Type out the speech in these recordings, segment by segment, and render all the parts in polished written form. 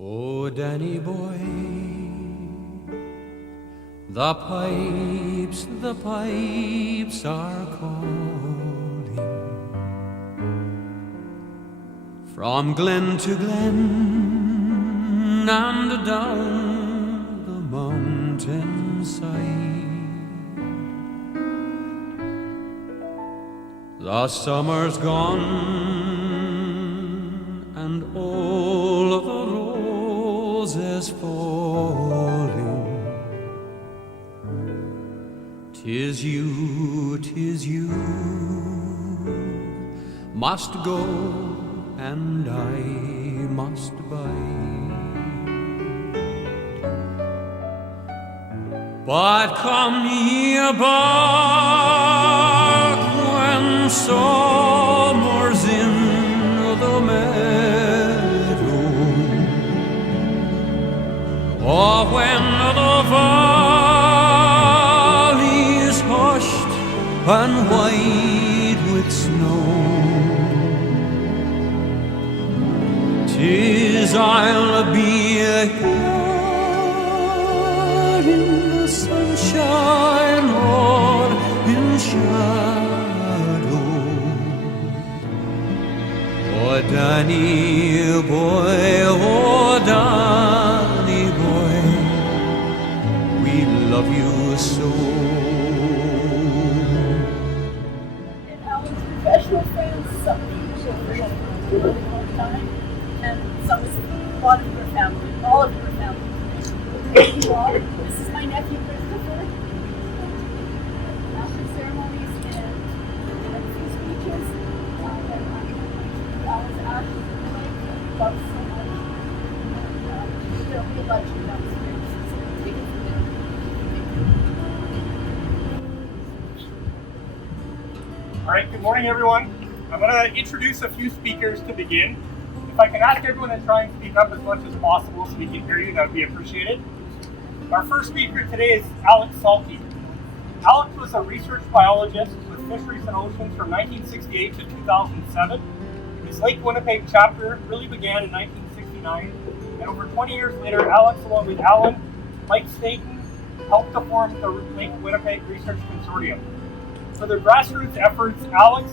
Oh, Danny boy, the pipes are calling from glen to glen and down the mountainside. The summer's gone and all of the roses falling. 'Tis you must go and I must bide. But come ye back when summer's in the meadow, or when the valley's hushed and white with snow. 'Tis I'll be here in the sunshine or in shadow. Oh, Danny boy, oh, Danny boy, we love you so. And Alan's professional friends, some people were in for a long time, and some was a lot of your family, all of your family. Thank you all. This is my nephew Christopher. After ceremonies and a few speeches, Alan's ashes in the lake that we love so much. And there'll be a legend downstairs, so take it from there. All right, good morning, everyone. I'm going to introduce a few speakers to begin. If I can ask everyone to try and speak up as much as possible so we can hear you, that would be appreciated. Our first speaker today is Alex Salki. Alex was a research biologist with Fisheries and Oceans from 1968 to 2007. His Lake Winnipeg chapter really began in 1969, and over 20 years later, Alex, along with Alan, Mike Stainton, helped to form the Lake Winnipeg Research Consortium. For their grassroots efforts, Alex,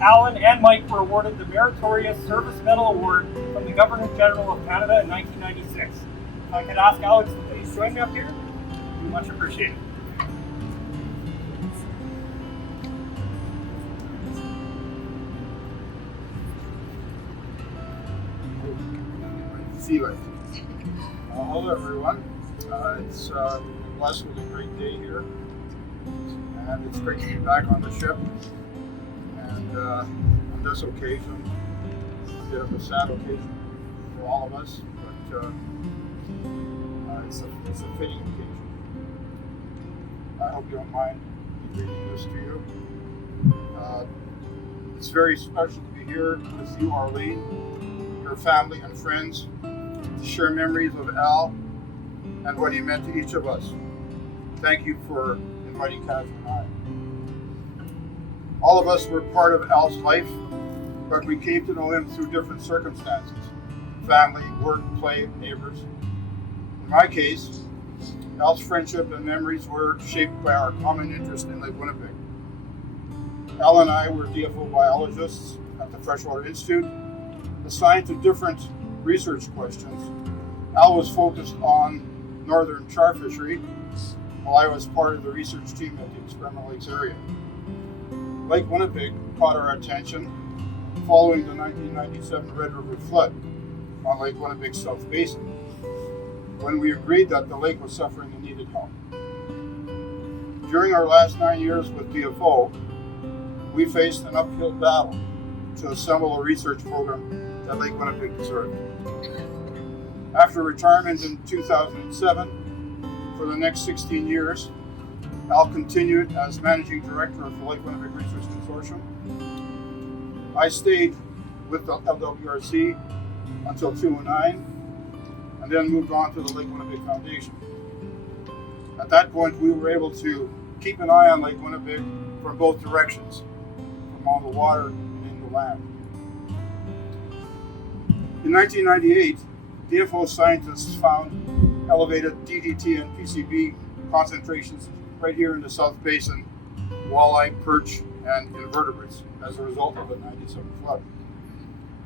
Alan, and Mike were awarded the Meritorious Service Medal Award from the Governor General of Canada in 1996. If I could ask Alex to please join me up here, it would be much appreciated. See you later. Hello, everyone. It's blessed with a great day here, and it's great to be back on the ship. And on this occasion, a bit of a sad occasion for all of us, but it's a fitting occasion. I hope you don't mind me reading this to you. It's very special to be here with you, Arlene, your family and friends, to share memories of Al and what he meant to each of us. Thank you for inviting Catherine and I. All of us were part of Al's life, but we came to know him through different circumstances: family, work, play, neighbors. In my case, Al's friendship and memories were shaped by our common interest in Lake Winnipeg. Al and I were DFO biologists at the Freshwater Institute, assigned to different research questions. Al was focused on northern char fishery, while I was part of the research team at the Experimental Lakes area. Lake Winnipeg caught our attention following the 1997 Red River flood on Lake Winnipeg's South Basin, when we agreed that the lake was suffering and needed help. During our last 9 years with DFO, we faced an uphill battle to assemble a research program that Lake Winnipeg deserved. After retirement in 2007, for the next 16 years, Al continued as Managing Director of the Lake Winnipeg Research Consortium. I stayed with the LWRC until 2009, and then moved on to the Lake Winnipeg Foundation. At that point, we were able to keep an eye on Lake Winnipeg from both directions, from on the water and in the land. In 1998, DFO scientists found elevated DDT and PCB concentrations right here in the South Basin, walleye, perch, and invertebrates as a result of the 97 flood.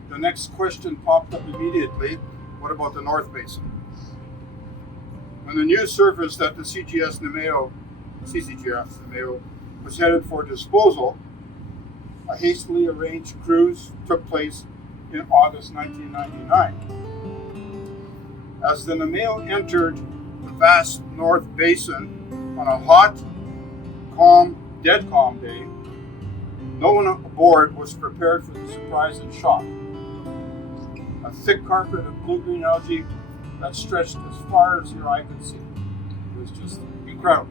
The next question popped up immediately: what about the North Basin? When the news surfaced that the CCGS NAMAO was headed for disposal, a hastily arranged cruise took place in August 1999. As the NAMAO entered the vast North Basin on a hot, calm, dead calm day, no one aboard was prepared for the surprise and shock. A thick carpet of blue-green algae that stretched as far as your eye could see. It was just incredible.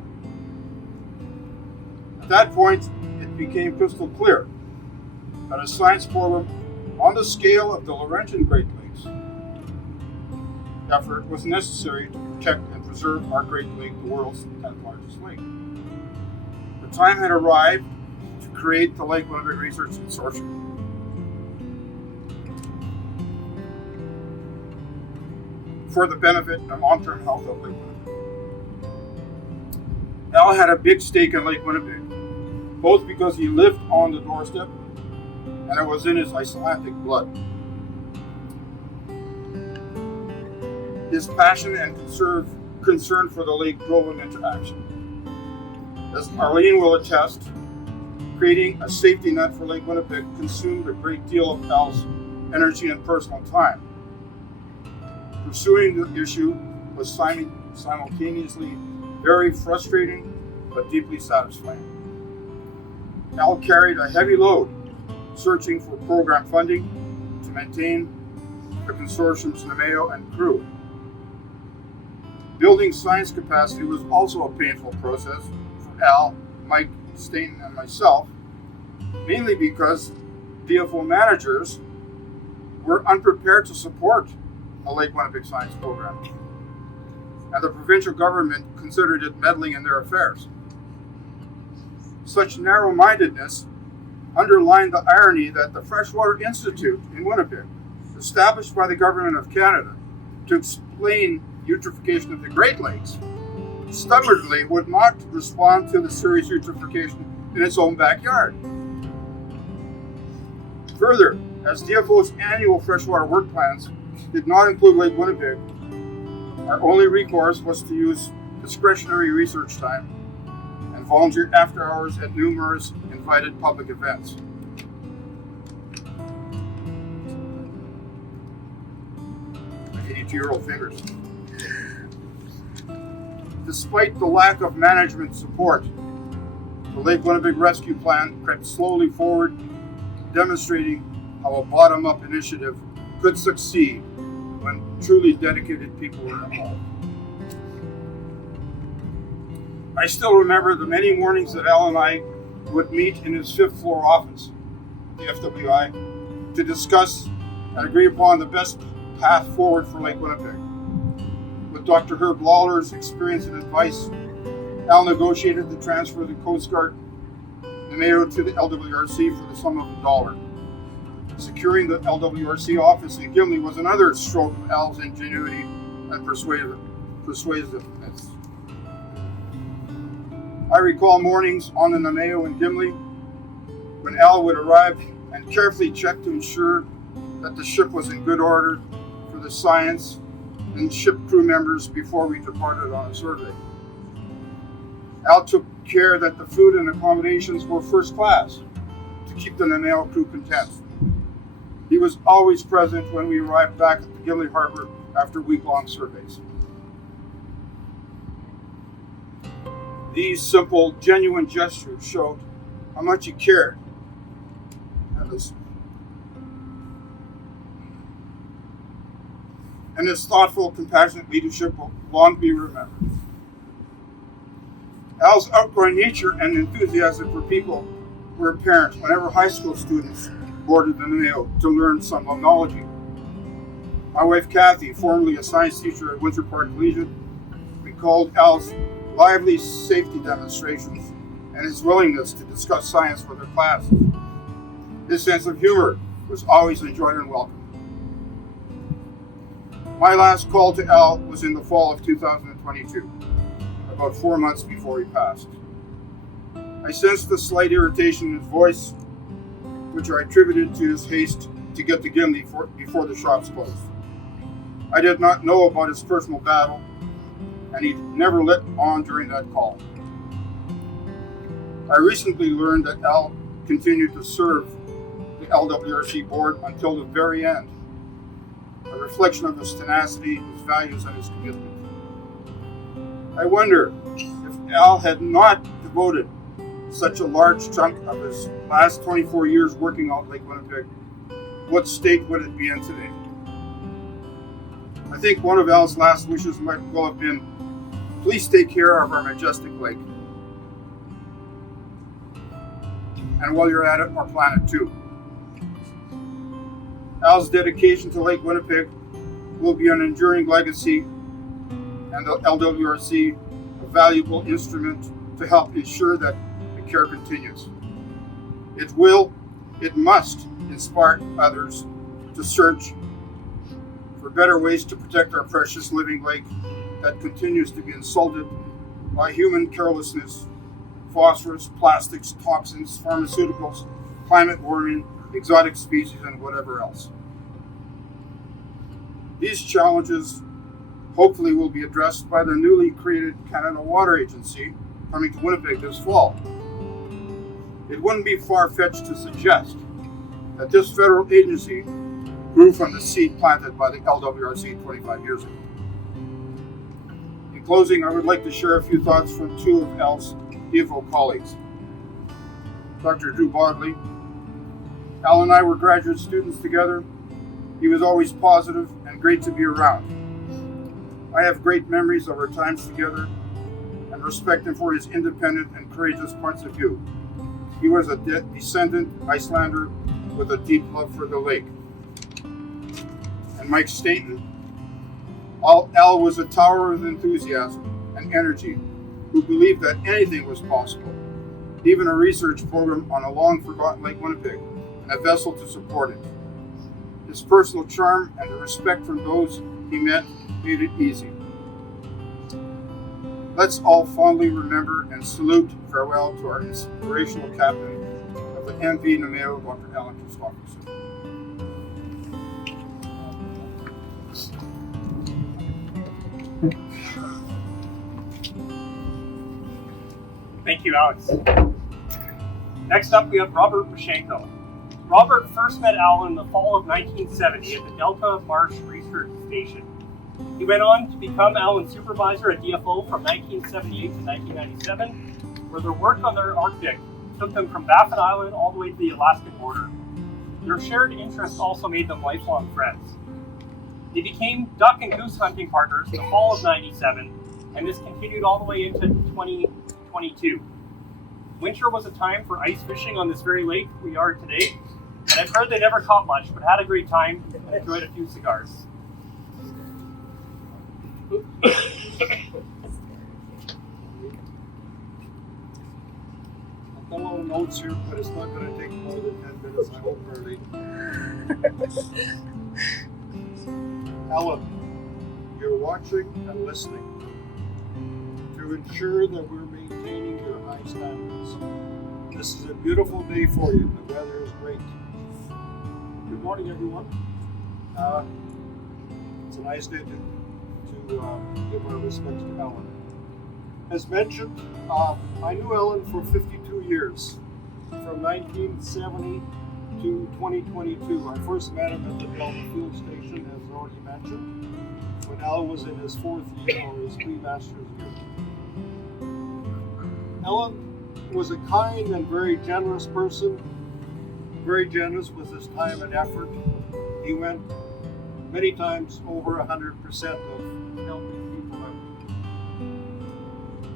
At that point, it became crystal clear that a science forum on the scale of the Laurentian Great Lakes effort was necessary to protect and preserve our Great Lake, the world's 10th largest lake. The time had arrived to create the Lake Winnipeg Research Consortium. For the benefit and long-term health of Lake Winnipeg. Al had a big stake in Lake Winnipeg, both because he lived on the doorstep and it was in his Icelandic blood. His passion and concern for the lake drove him into action. As Arlene will attest, creating a safety net for Lake Winnipeg consumed a great deal of Al's energy and personal time. Pursuing the issue was simultaneously very frustrating but deeply satisfying. Al carried a heavy load, searching for program funding to maintain the consortium's NAMAO and crew. Building science capacity was also a painful process for Al, Mike, Stainton, and myself, mainly because DFO managers were unprepared to support a Lake Winnipeg science program, and the provincial government considered it meddling in their affairs. Such narrow-mindedness underlined the irony that the Freshwater Institute in Winnipeg, established by the Government of Canada to explain eutrophication of the Great Lakes, stubbornly would not respond to the serious eutrophication in its own backyard. Further, as DFO's annual freshwater work plans did not include Lake Winnipeg, our only recourse was to use discretionary research time and volunteer after hours at numerous invited public events. My 82-year-old fingers. Despite the lack of management support, the Lake Winnipeg Rescue Plan crept slowly forward, demonstrating how a bottom-up initiative could succeed when truly dedicated people were involved. I still remember the many mornings that Al and I would meet in his 5th floor office, the FWI, to discuss and agree upon the best path forward for Lake Winnipeg. With Dr. Herb Lawler's experience and advice, Al negotiated the transfer of the Coast Guard NAMAO to the LWRC for the sum of $1. Securing the LWRC office in Gimli was another stroke of Al's ingenuity and persuasiveness. I recall mornings on the NAMAO in Gimli when Al would arrive and carefully check to ensure that the ship was in good order for the science and ship crew members before we departed on a survey. Al took care that the food and accommodations were first class to keep the NAMAO crew content. He was always present when we arrived back at the Gimli Harbor after week-long surveys. These simple, genuine gestures showed how much he cared. And his thoughtful, compassionate leadership will long be remembered. Al's outgoing nature and enthusiasm for people were apparent whenever high school students boarded the NAMAO to learn some limnology. My wife Kathy, formerly a science teacher at Windsor Park Collegiate, recalled Al's lively safety demonstrations and his willingness to discuss science with her classes. His sense of humor was always enjoyed and welcome. My last call to Al was in the fall of 2022, about 4 months before he passed. I sensed the slight irritation in his voice, which I attributed to his haste to get to Gimli before the shops closed. I did not know about his personal battle, and he never let on during that call. I recently learned that Al continued to serve the LWRC board until the very end, a reflection of his tenacity, his values, and his commitment. I wonder if Al had not devoted such a large chunk of his last 24 years working out Lake Winnipeg, what state would it be in today? I think one of Al's last wishes might well have been, please take care of our majestic lake. And while you're at it, our planet too. Al's dedication to Lake Winnipeg will be an enduring legacy, and the LWRC a valuable instrument to help ensure that the care continues. It must inspire others to search for better ways to protect our precious living lake that continues to be insulted by human carelessness, phosphorus, plastics, toxins, pharmaceuticals, climate warming, exotic species, and whatever else. These challenges hopefully will be addressed by the newly created Canada Water Agency coming to Winnipeg this fall. It wouldn't be far-fetched to suggest that this federal agency grew from the seed planted by the LWRC 25 years ago. In closing, I would like to share a few thoughts from two of Al's DFO colleagues. Dr. Drew Bodley. Al and I were graduate students together. He was always positive and great to be around. I have great memories of our times together and respect him for his independent and courageous points of view. He was a descendant Icelander with a deep love for the lake. And Mike Stainton. Al was a tower of enthusiasm and energy who believed that anything was possible, even a research program on a long-forgotten Lake Winnipeg and a vessel to support it. His personal charm and the respect from those he met made it easy. Let's all fondly remember and salute farewell to our inspirational captain of the MV NAMAO, Dr. Allan Kristofferson. Thank you, Alex. Next up, we have Robert Mashenko. Robert first met Al in the fall of 1970 at the Delta Marsh Research Station. He went on to become Allan's supervisor at DFO from 1978 to 1997, where their work on their Arctic took them from Baffin Island all the way to the Alaskan border. Their shared interests also made them lifelong friends. They became duck and goose hunting partners in the fall of 97, and this continued all the way into 2022. Winter was a time for ice fishing on this very lake we are today, and I've heard they never caught much, but had a great time and enjoyed a few cigars. I've got a lot of notes here, but it's not going to take more than 10 minutes, I hope, early. Alan, you're watching and listening to ensure that we're maintaining your high standards. This is a beautiful day for you. The weather is great. Good morning, everyone. It's a nice day to give our respects to Alan. As mentioned, I knew Alan for 52 years, from 1970 to 2022. I first met him at the Delta Field Station, as already mentioned, when Alan was in his 4th year, or his pre-master's year. Alan was a kind and very generous person, very generous with his time and effort. He went many times over 100% of helping people out.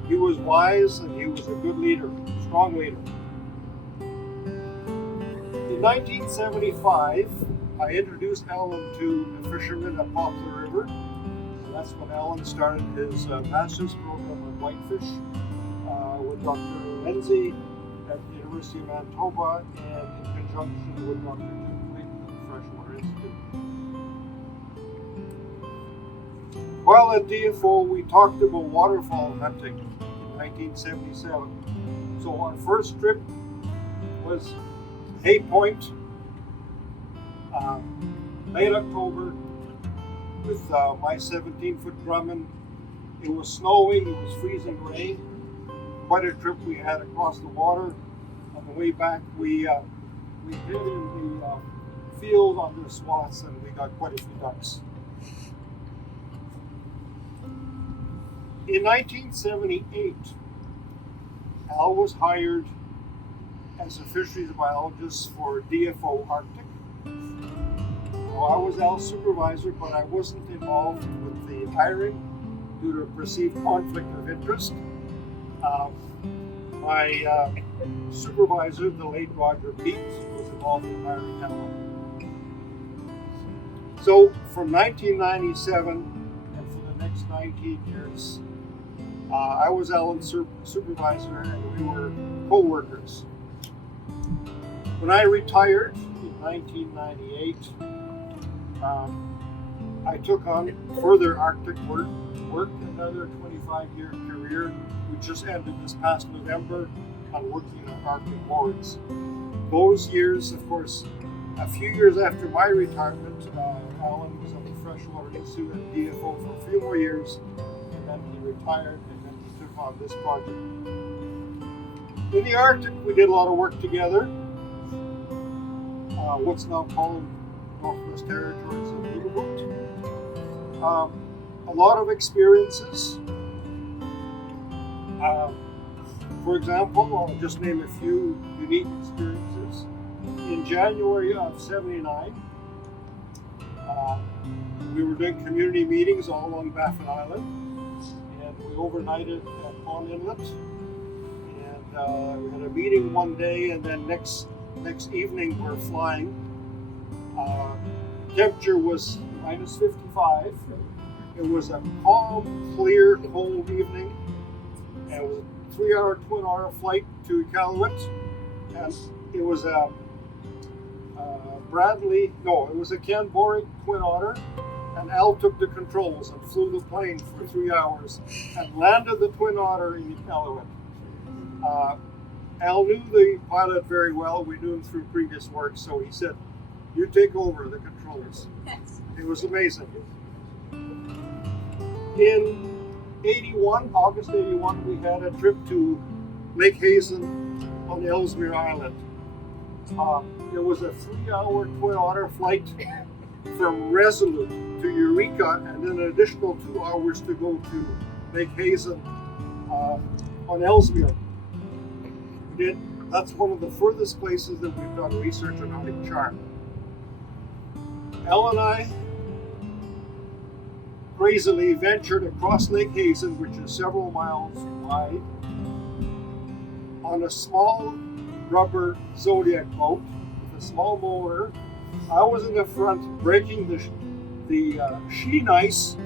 He was wise and he was a good leader, strong leader. In 1975, I introduced Alan to a fisherman at Poplar River. And that's when Alan started his master's program on whitefish with Dr. Lindsay at the University of Manitoba and in conjunction with Dr. Jim Clayton at the Freshwater Institute. While at DFO, we talked about waterfowl hunting in 1977. So our first trip was Hay Point, late October, with my 17-foot Grumman. It was snowing, it was freezing rain. Quite a trip we had across the water. On the way back, we hid in the field on the swaths, and we got quite a few ducks. In 1978, Al was hired as a fisheries biologist for DFO Arctic. Well, I was Al's supervisor, but I wasn't involved with the hiring due to a perceived conflict of interest. My supervisor, the late Roger Peet, was involved in hiring Alan. So from 1997 and for the next 19 years, I was Alan's supervisor and we were co-workers. When I retired in 1998, I took on further Arctic work, another 25-year career, which just ended this past November on working on Arctic boards. Those years, of course, a few years after my retirement, Alan was at the Freshwater Institute at DFO for a few more years, and then he retired, and then he took on this project. In the Arctic, we did a lot of work together. What's now called Northwest Territories of Nunavut. A lot of experiences. For example, I'll just name a few unique experiences. In January of '79, we were doing community meetings all along Baffin Island, and we overnighted at Pond Inlet. And we had a meeting one day, and then next evening we're flying. Temperature was minus 55. It was a calm, clear, cold evening. And it was a 3-hour twin otter flight to Iqaluit. And it was a Ken Boric twin otter. And Al took the controls and flew the plane for 3 hours and landed the twin otter in Iqaluit. Al knew the pilot very well. We knew him through previous work, so he said, "You take over the controls." It was amazing. In August 81, we had a trip to Lake Hazen on Ellesmere Island. It was a 3-hour twin otter flight from Resolute to Eureka, and then an additional 2 hours to go to Lake Hazen on Ellesmere. That's one of the furthest places that we've done research on Arctic char. Al and I crazily ventured across Lake Hazen, which is several miles wide, on a small rubber Zodiac boat with a small motor. I was in the front breaking the sheen ice,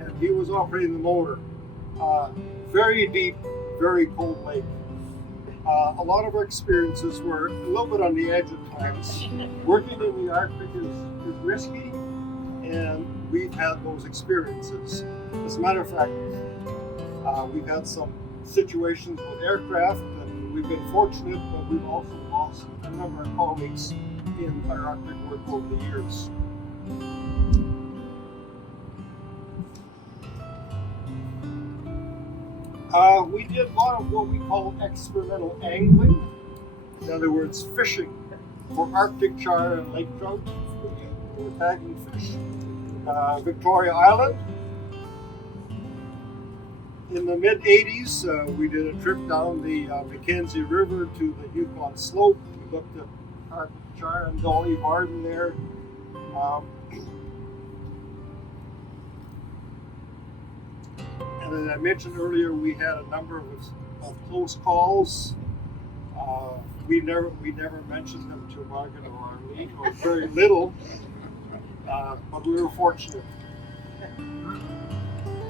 and he was operating the motor. Very deep, very cold lake. A lot of our experiences were a little bit on the edge at times. Working in the Arctic is risky, and we've had those experiences. As a matter of fact, we've had some situations with aircraft, and we've been fortunate, but we've also lost a number of colleagues in our Arctic work over the years. We did a lot of what we call experimental angling. In other words, fishing for Arctic char and lake trout. We were tagging fish. Victoria Island. In the mid-'80s, we did a trip down the Mackenzie River to the Yukon Slope. We looked at Arctic char and Dolly Varden there. And as I mentioned earlier, we had a number of close calls. We never mentioned them to Morgan or Arlene, or very little, but we were fortunate.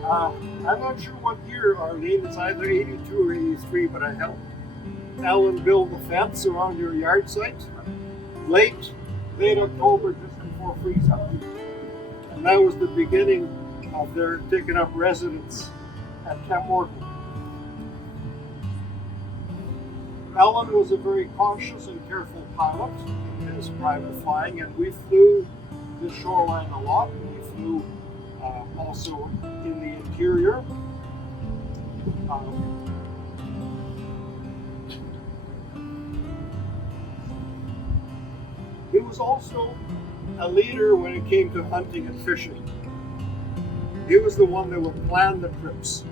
I'm not sure what year, Arlene, it's either 82 or 83, but I helped Alan build the fence around your yard site late October, just before freeze-up. And that was the beginning of their taking up residence at Camp Morton. Allan was a very cautious and careful pilot in his private flying, and we flew the shoreline a lot. We flew also in the interior. He was also a leader when it came to hunting and fishing. He was the one that would plan the trips.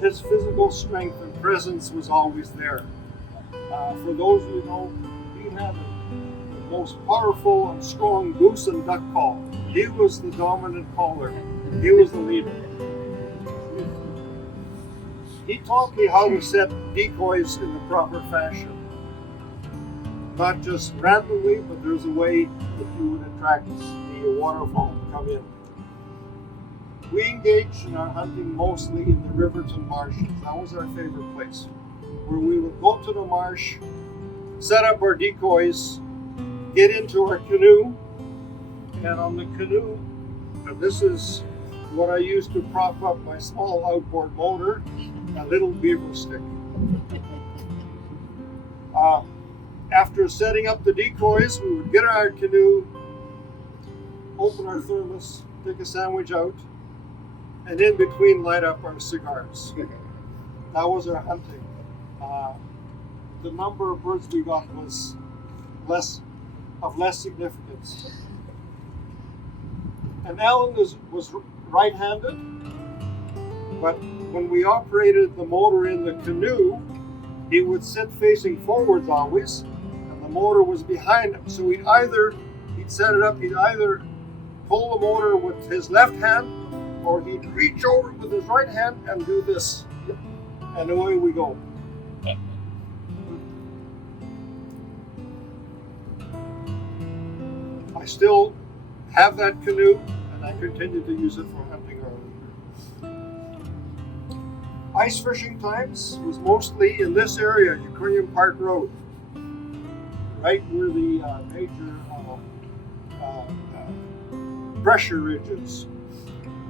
His physical strength and presence was always there. For those who know, he had the most powerful and strong goose and duck call. He was the dominant caller. He was the leader. He taught me how to set decoys in the proper fashion. Not just randomly, but there's a way that you would attract the waterfowl to come in. We engaged in our hunting mostly in the rivers and marshes. That was our favorite place, where we would go to the marsh, set up our decoys, get into our canoe, and on the canoe, and this is what I used to prop up my small outboard motor, a little beaver stick. After setting up the decoys, we would get our canoe, open our thermos, take a sandwich out, and in between light up our cigars. That was our hunting. The number of birds we got was less significance. And Allan was right-handed, but when we operated the motor in the canoe, he would sit facing forwards always, and the motor was behind him. So he'd set it up, he'd either pull the motor with his left hand, or he'd reach over with his right hand and do this. And away we go. I still have that canoe, and I continue to use it for hunting early. Ice fishing times was mostly in this area, Ukrainian Park Road, right where the major pressure ridge is.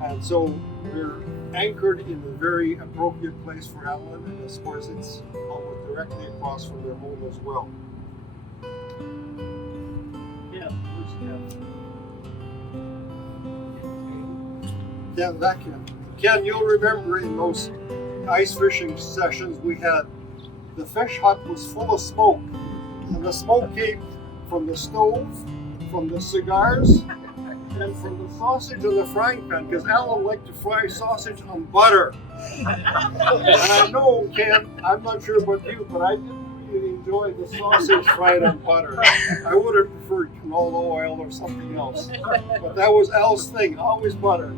And so we're anchored in a very appropriate place for Allan, and of course it's almost directly across from their home as well. Ken, that Ken. Ken, you'll remember in those ice fishing sessions we had, the fish hut was full of smoke, and the smoke came from the stove, from the cigars, and from the sausage in the frying pan, because Allan liked to fry sausage on butter. And I know, Ken, I'm not sure about you, but I didn't really enjoy the sausage fried on butter. I would have preferred canola oil or something else. But that was Al's thing, always butter.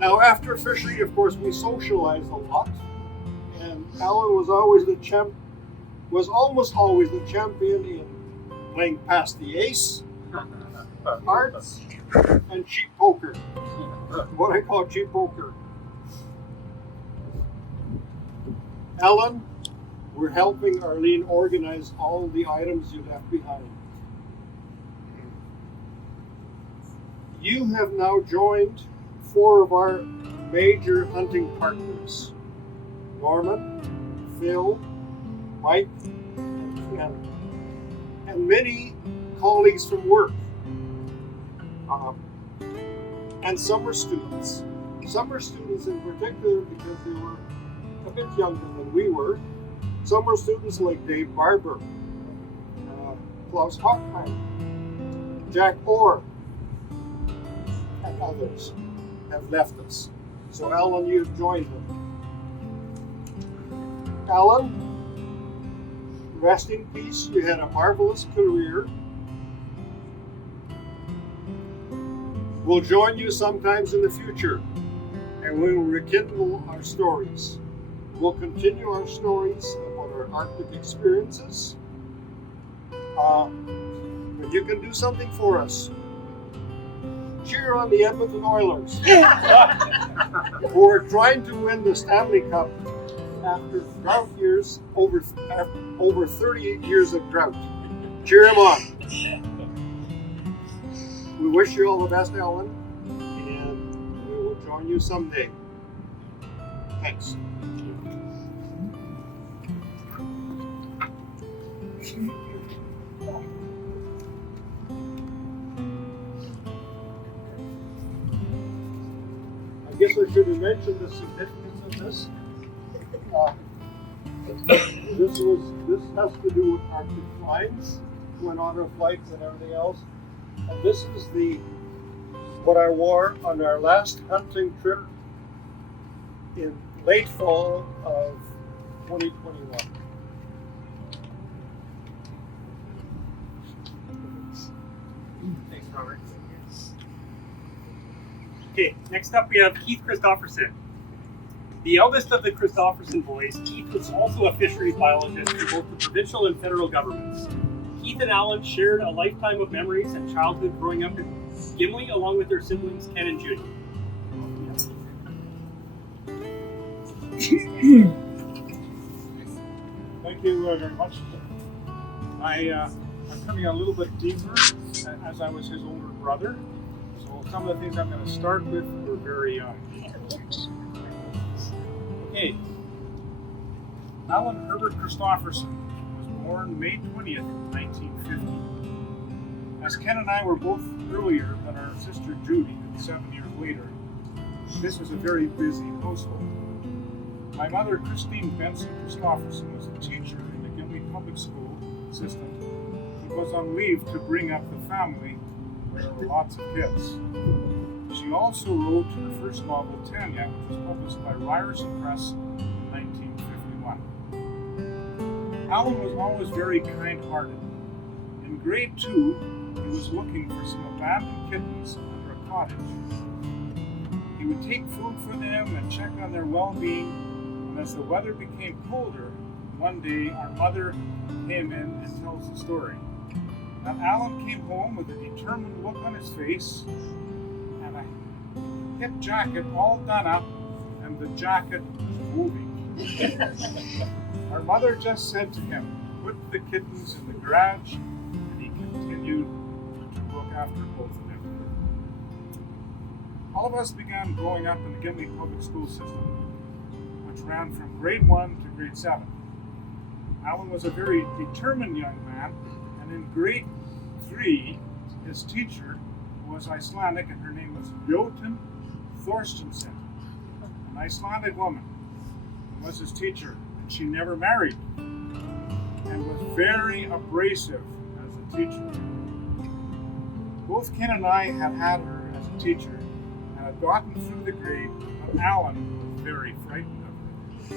Now, after fishing, of course, we socialized a lot, and Allan was almost always the champion in playing past the ace, hearts, and cheap poker. What I call cheap poker. Allan, we're helping Arlene organize all the items you left behind. You have now joined 4 of our major hunting partners: Norman, Phil, Mike, and Ken, and many colleagues from work. And summer students. Summer students in particular, because they were a bit younger than we were. Summer students like Dave Barber, Klaus Hockheim, Jack Orr, and others have left us. So Allan, you've joined them. Allan, rest in peace. You had a marvelous career. We'll join you sometimes in the future, and we will rekindle our stories. We'll continue our stories about our Arctic experiences. But you can do something for us. Cheer on the Edmonton Oilers, who are trying to win the Stanley Cup after drought years, over 38 years of drought. Cheer them on. We wish you all the best, Alan, and we will join you someday. Thanks. I guess I should have mentioned the significance of this. This has to do with Arctic flights, went on our flights and everything else. And this is what I wore on our last hunting trip in late fall of 2021. Thanks, Robert. Okay, next up we have Keith Kristofferson. The eldest of the Kristofferson boys, Keith was also a fisheries biologist for both the provincial and federal governments. Keith and Alan shared a lifetime of memories and childhood growing up in Gimli along with their siblings Ken and Judy. Thank you very much. I'm coming a little bit deeper as I was his older brother. So some of the things I'm going to start with were very young. Okay. Alan Herbert Kristofferson was born May 20th, 1950. As Ken and I were both earlier than our sister Judy, 7 years later, this was a very busy household. My mother, Christine Benson Kristofferson, was a teacher in the Gimli public school system and was on leave to bring up the family where there were lots of kids. She also wrote her first novel, Tanya, which was published by Ryerson Press in 1951. Alan was always very kind-hearted. In grade 2, he was looking for some abandoned kittens under a cottage. He would take food for them and check on their well-being, and as the weather became colder, one day our mother came in and tells the story. Now Alan came home with a determined look on his face and a hip jacket all done up, and the jacket was moving. Our mother just said to him, "Put the kittens in the garage," and he continued to look after both of them. All of us began growing up in the Gimli public school system, which ran from grade 1 to grade 7. Alan was a very determined young man, and in grade 3, his teacher was Icelandic, and her name was Bjotn Thorstensen, an Icelandic woman, who was his teacher, and she never married, and was very abrasive as a teacher. Both Ken and I had had her as a teacher, and had gotten through the grade, but Alan was very frightened of her.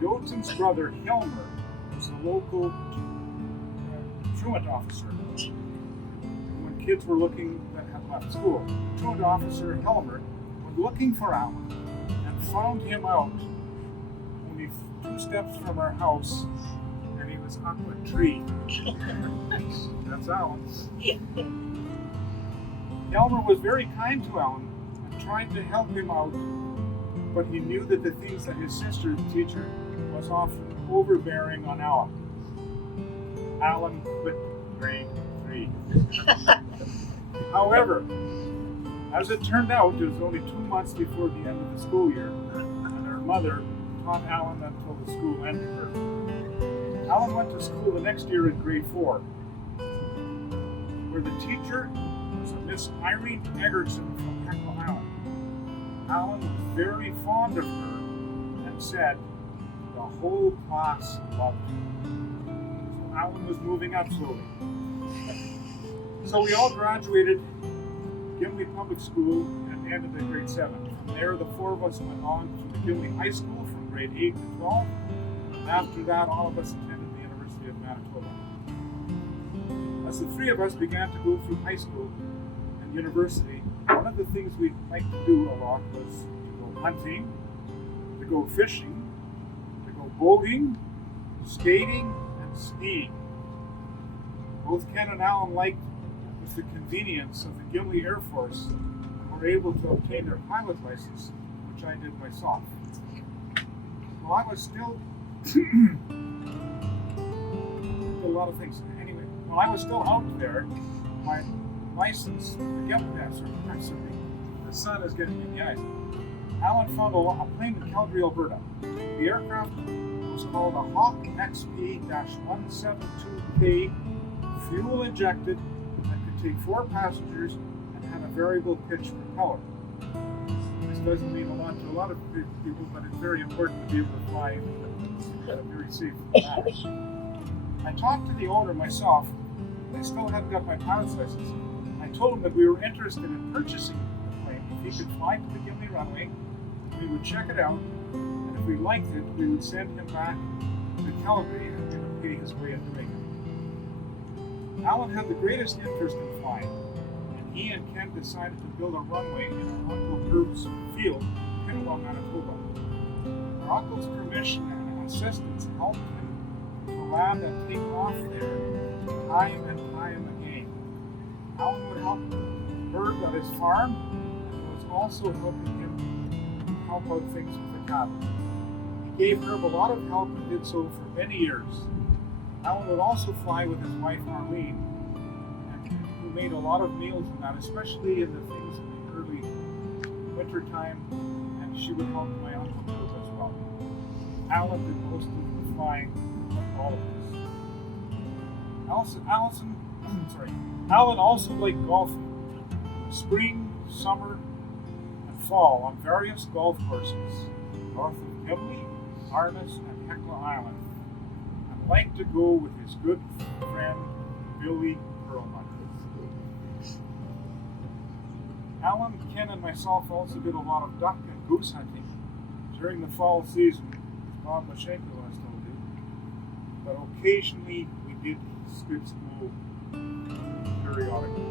Bjotn's brother Helmer was the local truant officer. When kids were looking that had left school, truant officer Helmer was looking for Alan and found him out only 2 steps from our house, and he was up a tree. That's Alan. Helmer was very kind to Alan and tried to help him out, but he knew that the things that his sister, the teacher, was often overbearing on Alan. Alan quit grade 3. However, as it turned out, it was only 2 months before the end of the school year, and our mother taught Alan until the school ended. Alan went to school the next year in grade 4, where the teacher was a Miss Irene Egerton from Heckle Island. Alan was very fond of her and said the whole class loved her. So Alan was moving up slowly. So we all graduated Gimli Public School and ended at grade 7. From there, the 4 of us went on to the Gimli High School from grade 8 to 12. And after that, all of us attended the University of Manitoba. As the 3 of us began to go through high school and university, one of the things we liked to do a lot was to go hunting, to go fishing, to go boating, skating, and skiing. Both Ken and Alan liked the convenience of the Gimli Air Force and were able to obtain their pilot license, which I did myself. Well, I was still a lot of things. Anyway, While I was still out there, my license, the sun is getting me in the eyes. Alan found a plane in Calgary, Alberta. The aircraft was called a Hawk XP-172K, fuel injected, that could take 4 passengers and had a variable pitch propeller. This doesn't mean a lot to a lot of people, but it's very important to be able to fly in a very safe manner. I talked to the owner myself. I still hadn't got my pilot's license. I told him that we were interested in purchasing the plane. If he could fly to the Gimli runway, we would check it out, and if we liked it, we would send him back to Calgary and he would pay his way into making it. Alan had the greatest interest in flying, and he and Ken decided to build a runway in our Uncle Herb's field in Pinnawong, Manitoba. Our uncle's permission and assistance helped him to land and take off there time and time again. Alan would help Herb at his farm and was also helping him help out things with the cattle. He gave Herb a lot of help and did so for many years. Alan would also fly with his wife Arlene, who made a lot of meals and that, especially in the things in the early winter time, and she would help my uncle Herb as well. Alan did most of the flying of all of us. Alan also liked golfing. Spring, summer, and fall on various golf courses north of Gimli, Artemis, and Hecla Island, and liked to go with his good friend Billy Perlmutter. Alan, Ken, and myself also did a lot of duck and goose hunting during the fall season, as Bob Mashenko has told you, but occasionally we did skip school periodically.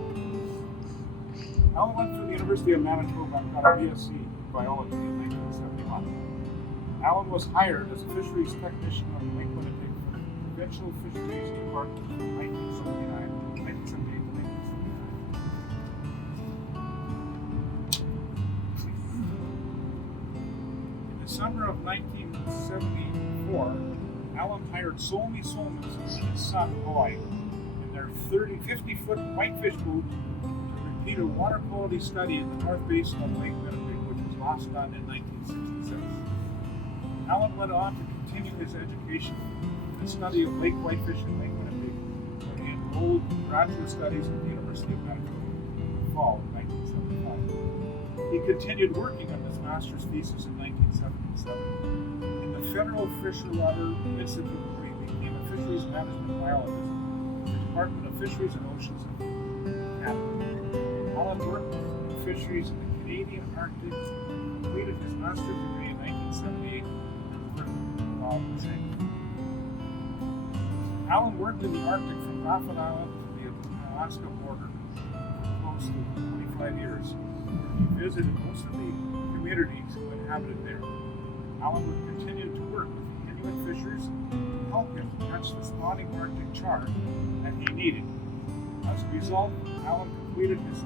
Alan went to the University of Manitoba and got a BSc in biology in 1971. Alan was hired as a fisheries technician on Lake Winnipeg for the Provincial Fisheries Department from 1978 to 1979. In the summer of 1974, Alan hired Solmi Solmans and his son Roy in their 50-foot whitefish boat to repeat a water quality study in the North Basin of Lake Winnipeg, which was last done in 1966. Alan went on to continue his education in the study of lake whitefish in Lake Winnipeg, where he enrolled in graduate studies at the University of Manitoba in the fall of 1975. He continued working on his master's thesis in 1977 in the Federal Fisherwater Institute, where he became a fisheries management biologist in the Department of Fisheries and Oceans in Canada. Alan worked in fisheries in the Canadian Arctic, completed his master's degree in 1978, and worked with Bob Mashenko. Alan worked in the Arctic from Baffin Island to the Alaska border for close to 25 years. He visited most of the communities who inhabited there. Alan would continue to work with Inuit fishers to help him catch the spawning Arctic char that he needed. As a result, Alan completed his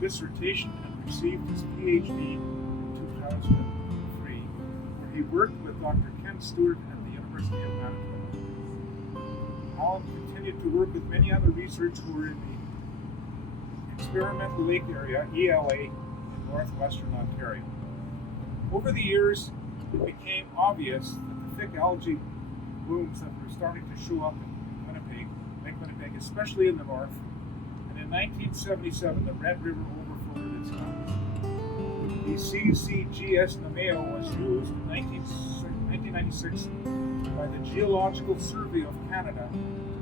dissertation and received his PHD in 2003, where he worked with Dr. Ken Stewart at the University of Manitoba. Alan continued to work with many other researchers who were in the Experimental Lake Area, ELA, in northwestern Ontario. Over the years, it became obvious that the thick algae blooms that were starting to show up in Winnipeg, Lake Winnipeg, especially in the north, and in 1977, the Red River overflowed its mouth. The CCGS NAMAO was used in 1996 by the Geological Survey of Canada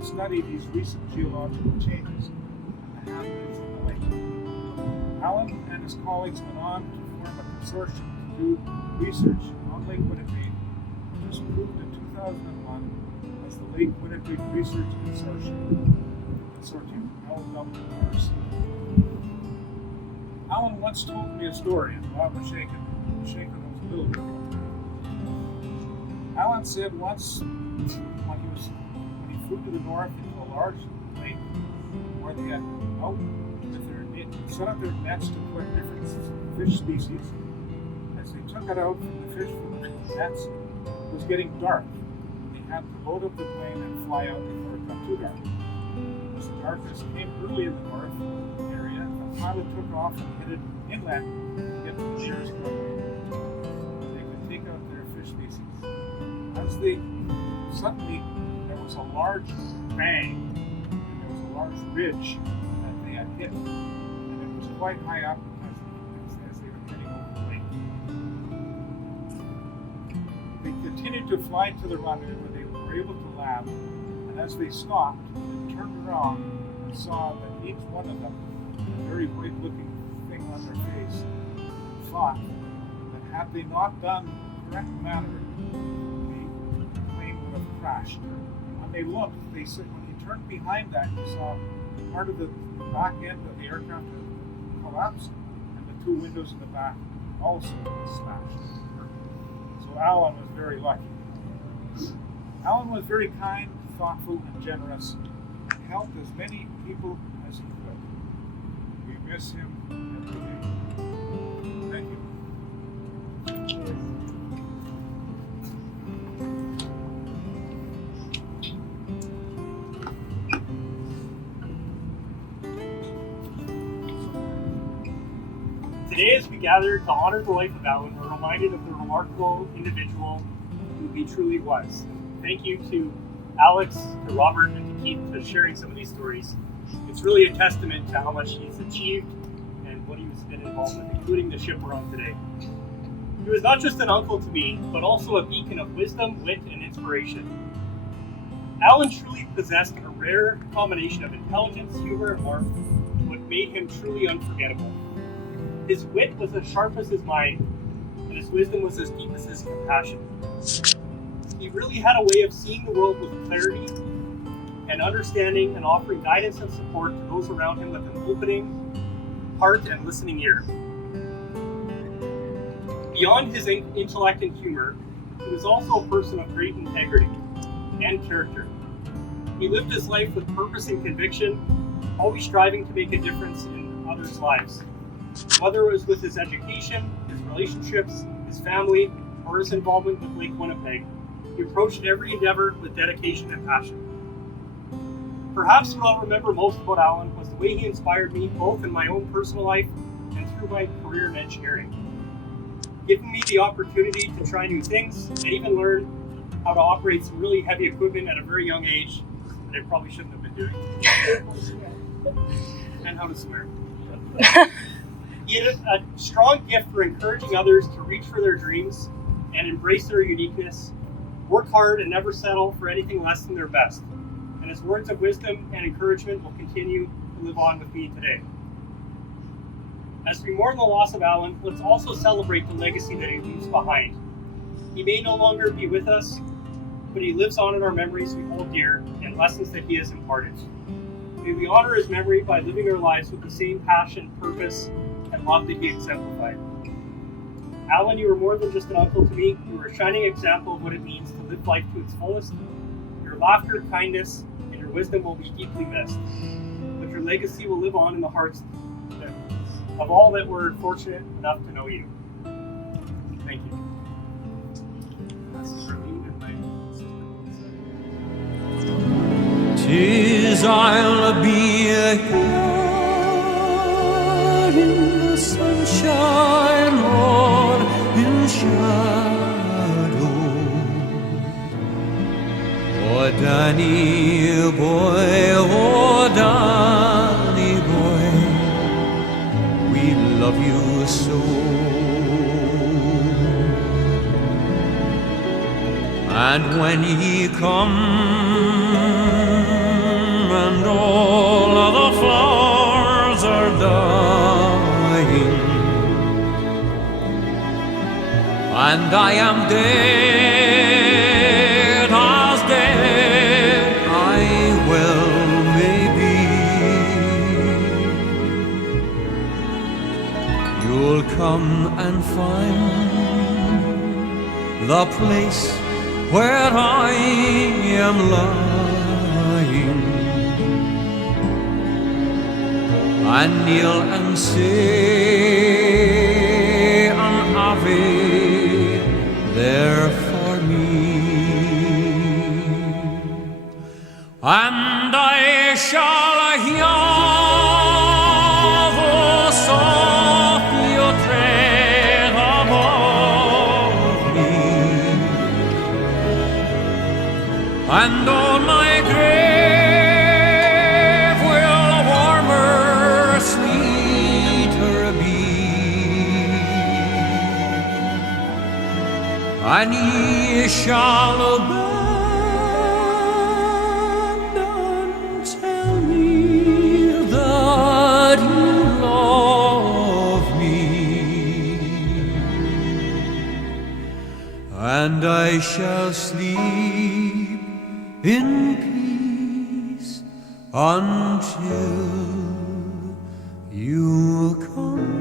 to study these recent geological changes and the habitats in the lake. Alan and his colleagues went on to form a consortium to do research on Lake Winnipeg, which was approved in 2001 as the Lake Winnipeg Research Consortium, LWRC. Alan once told me a story, and Bob Mashenko knows a little bit about it. Alan said once when he flew to the north into a large lake where they had out with their set up their nets to collect different fish species. As they took it out from the fish from the nets, it was getting dark. They had to load up the plane and fly out before it got too dark. markers came early in the north area. The pilot took off and headed inland to get to the nearest runway. They could take out their fish species. Suddenly there was a large bang, and there was a large ridge that they had hit, and it was quite high up as they were heading over the lake. They continued to fly to the runway where they were able to land, and as they stopped, they turned around and saw that each one of them had a very white-looking thing on their face, and thought that had they not done the correct manner, the plane would have crashed. When they looked, they said when he turned behind that, he saw part of the back end of the aircraft had collapsed, and the two windows in the back also smashed. So Allan was very lucky. Allan was very kind, thoughtful, and generous, and helped as many people as he could. We miss him every day. Thank you. Today, as we gather to honor the life of Allan, we're reminded of the remarkable individual who he truly was. Thank you to Alex, to Robert, and to Keith for sharing some of these stories. It's really a testament to how much he's achieved and what he's been involved with, including the ship we're on today. He was not just an uncle to me, but also a beacon of wisdom, wit, and inspiration. Allan truly possessed a rare combination of intelligence, humor, and warmth, what made him truly unforgettable. His wit was as sharp as his mind, and his wisdom was as deep as his compassion. He really had a way of seeing the world with clarity and understanding, and offering guidance and support to those around him with an opening heart and listening ear. Beyond his intellect and humor, he was also a person of great integrity and character. He lived his life with purpose and conviction, always striving to make a difference in others' lives. Whether it was with his education, his relationships, his family, or his involvement with Lake Winnipeg, he approached every endeavor with dedication and passion. Perhaps what I'll remember most about Allan was the way he inspired me both in my own personal life and through my career in engineering, giving me the opportunity to try new things and even learn how to operate some really heavy equipment at a very young age that I probably shouldn't have been doing. And how to swear. He had a strong gift for encouraging others to reach for their dreams and embrace their uniqueness, work hard, and never settle for anything less than their best. And his words of wisdom and encouragement will continue to live on with me today. As we mourn the loss of Allan, let's also celebrate the legacy that he leaves behind. He may no longer be with us, but he lives on in our memories we hold dear and lessons that he has imparted. May we honor his memory by living our lives with the same passion, purpose, and love that he exemplified. Allan, you were more than just an uncle to me. You were a shining example of what it means to live life to its fullest. Your laughter, kindness, and your wisdom will be deeply missed, but your legacy will live on in the hearts of all that were fortunate enough to know you. Thank you. This is Ramin and my sister. 'Tis I'll be here in the sunshine or in shadow. Oh, Danny boy, oh, Danny boy, we love you so. And when ye come and all of the flowers are dying, and I am dead as dead I will maybe, you'll come and find the place where I am lying, and kneel and say an Ave there for me. And I shall hear the soft your tread above me, and on my grave will warmer, sweeter be, and ye shall bend and tell me that you love me, and I shall sleep in peace until you come